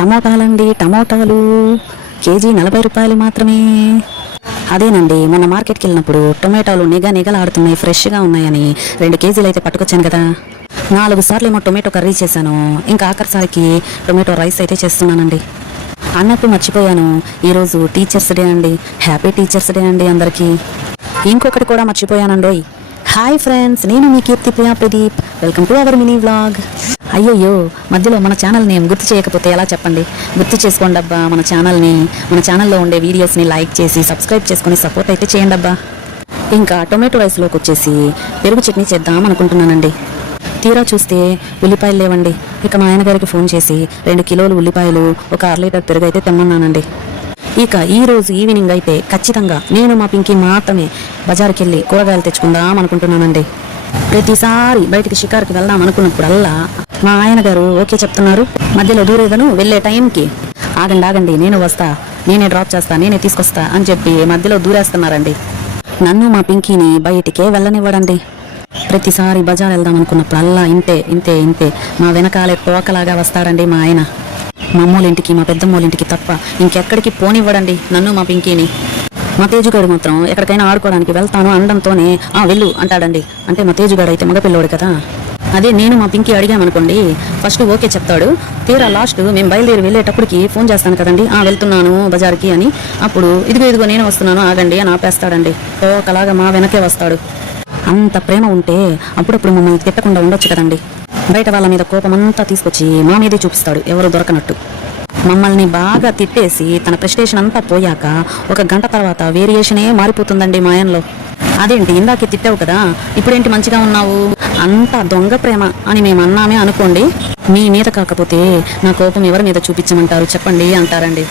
టమోటాలండి టమోటాలు. కేజీ నలభై రూపాయలు మాత్రమే. అదేనండి మొన్న మార్కెట్కి వెళ్ళినప్పుడు టొమాటోలు నిగ నిగలాడుతున్నాయి ఫ్రెష్గా ఉన్నాయని రెండు కేజీలు అయితే పట్టుకొచ్చాను కదా. నాలుగు సార్లు ఏమో టొమాటో కర్రీ చేశాను. ఇంకా ఆఖరిసారికి టొమాటో రైస్ అయితే చేస్తున్నానండి. అన్నట్టు మర్చిపోయాను. ఈరోజు టీచర్స్ డే అండి. హ్యాపీ టీచర్స్ డే అండి అందరికీ. ఇంకొకటి కూడా మర్చిపోయానండోయ్. హాయ్ ఫ్రెండ్స్ నేను మీ Keerthi Priya Pradeep. Welcome to our mini vlog. అయ్యయ్యో మధ్యలో మన ఛానల్ నేమ్ గుర్తు చేయకపోతే ఎలా చెప్పండి? గుర్తు చేసుకోండి అబ్బా మన ఛానల్ని మన ఛానల్లో ఉండే వీడియోస్ని లైక్ చేసి సబ్స్క్రైబ్ చేసుకొని సపోర్ట్ అయితే చేయండి అబ్బా. ఇంకా టొమాటో రైస్లోకి వచ్చేసి పెరుగు చట్నీ చేద్దాం అనుకుంటున్నానండి. తీరా చూస్తే ఉల్లిపాయలు లేవండి. ఇక మా ఆయనగారికి ఫోన్ చేసి రెండు కిలోలు ఉల్లిపాయలు ఒక అర లీటర్ పెరుగు అయితే తెమ్మన్నానండి. ఇక ఈ రోజు ఈవినింగ్ అయితే ఖచ్చితంగా నేను మా పింకి మాత్రమే బజార్కి వెళ్ళి కూరగాయలు తెచ్చుకుందాం అనుకుంటున్నానండి. ప్రతిసారి బయటికి షికారుకి వెళ్దాం అనుకున్నప్పుడల్లా మా ఆయన గారు ఓకే చెప్తున్నారు. మధ్యలో దూరేదను వెళ్ళే టైంకి ఆగండి ఆగండి నేను వస్తా నేనే డ్రాప్ చేస్తా నేనే తీసుకొస్తా అని చెప్పి మధ్యలో దూరేస్తున్నారండి. నన్ను మా పింకీని బయటికే వెళ్ళనివ్వడండి. ప్రతిసారి బజార్ వెళ్దాం అనుకున్నప్పుడల్లా ఇంతే ఇంతే ఇంతే మా వెనకాలే తోకలాగా వస్తాడండి మా ఆయన. మా అమ్మోళ్ళింటికి మా పెద్దమ్మోళ్ళింటికి తప్ప ఇంకెక్కడికి పోనివ్వడండి నన్ను మా పింకీని. మా తేజుగాడు మాత్రం ఎక్కడికైనా ఆడుకోవడానికి వెళ్తాను అనడంతోనే ఆ వెళ్ళు అంటాడండి. అంటే మా తేజుగాడు అయితే మగపిల్లోడు కదా. అదే నేను మా పింకీ అడిగామనుకోండి ఫస్ట్ ఓకే చెప్తాడు. తీరా లాస్ట్ మేము బయలుదేరి వెళ్ళేటప్పటికి ఫోన్ చేస్తాను కదండి ఆ వెళ్తున్నాను బజార్కి అని. అప్పుడు ఇదిగో ఇదిగో నేను వస్తున్నాను ఆగండి అని ఆపేస్తాడండి. ఒకలాగా మా వెనకే వస్తాడు. అంత ప్రేమ ఉంటే అప్పుడప్పుడు మమ్మల్ని తిట్టకుండా ఉండొచ్చు కదండి. బయట వాళ్ళ మీద కోపం అంతా తీసుకొచ్చి మా మీదే చూపిస్తాడు ఎవరు దొరకనట్టు. మమ్మల్ని బాగా తిట్టేసి తన ప్రెస్టేషన్ అంతా పోయాక ఒక గంట తర్వాత వేరియేషనే మారిపోతుందండి మాయంలో అదేంటి ఇందాకే తిట్టావు కదా ఇప్పుడేంటి మంచిగా ఉన్నావు? అంత దొంగ ప్రేమ అని మేము అన్నామే అనుకోండి మీ మీద కాకపోతే నా కోపం ఎవరి మీద చూపించమంటారు చెప్పండి అంటారండి.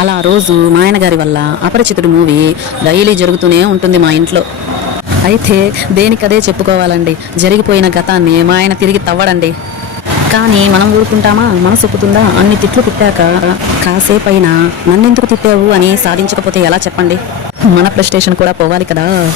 అలా రోజు మా ఆయన గారి వల్ల అపరిచితుడు మూవీ డైలీ జరుగుతూనే ఉంటుంది మా ఇంట్లో. అయితే దేనికదే చెప్పుకోవాలండి జరిగిపోయిన గతాన్ని మా ఆయన తిరిగి తవ్వడండి. కానీ మనం ఊరుకుంటామా? మనసు ఒప్పుతుందా? అన్ని తిట్లు తిట్టాక కాసేపైనా నన్నెందుకు తిట్టావు అని సాధించకపోతే ఎలా చెప్పండి? మన ప్రెస్టేషన్ కూడా పోవాలి కదా.